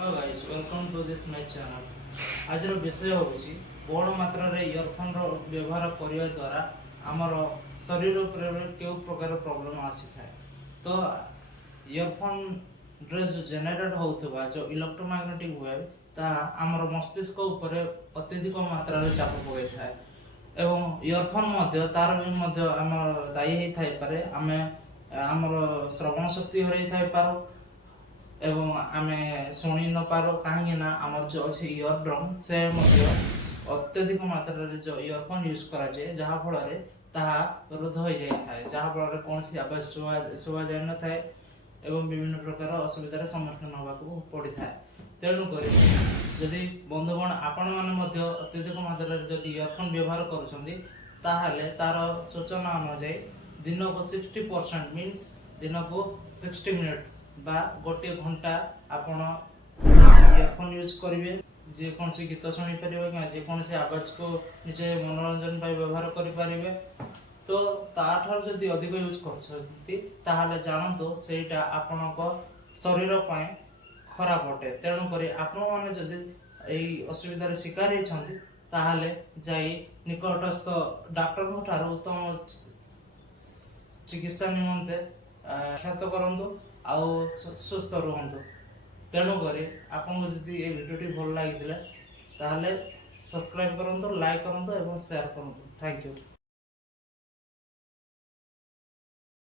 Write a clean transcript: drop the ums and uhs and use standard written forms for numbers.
Hello guys welcome to this my channel. आज विषय होची बड़ मात्रा रे इयरफोन रो व्यवहार करिया द्वारा हमर शरीर उपरे केउ प्रकार प्रॉब्लम आसी थाए। तो इयरफोन रे जो जनरेट होतबा जो इलेक्ट्रोमैग्नेटिक वेव ता हमर मस्तिष्क उपरे अत्यधिक मात्रा रे चाप पकै थाए एवं इयरफोन मध्य तार भी मध्य हमर दायी हे थाई पारे। हमें हमर श्रवण शक्ति हरै थाई पारो एवं आमे शुणी न पारो कहीं ना आमर जो अच्छे इयर ड्रम से अत्यधिक मात्रा रे जो इयरफोन यूज करा जाए जहाँ फल रोध हो जाए जहाँ फल कौन सी आवाज शुआ जाए न थाए एवं विभिन्न प्रकार असुविधार सम्मुखीन होगा पड़ी था। तेणुक जदि बंधुगण आपण मैंने अत्यधिक मात्रा जब इयरफोन व्यवहार करुँच तार सूचना अनुଯାयी दिन को 60% मीन्स दिन को 60 मिनट बा गोटे घंटा आपण इयरफोन यूज करेंगे जेकोसी गीत शुणी पारे कि जेकोसी आवाज को निजे मनोरंजन व्यवहार करें। तो ताठार जदि अधिक यूज कर जानतु सेटा आपण शरीर पर खराब अटे। तेणुक आपण मैंने जदि यही असुविधार शिकार होती जाई निकटस्थ डाक्टर ठार उत्तम चिकित्सा निमंते ख्यात करंतु आउ सुस्थ रुहतु। तेणुक आपको जदि ये भिडियोटी भल लगी सब्सक्राइब करंतु, लाइक करंतु एवं शेयर करंतु। Thank you.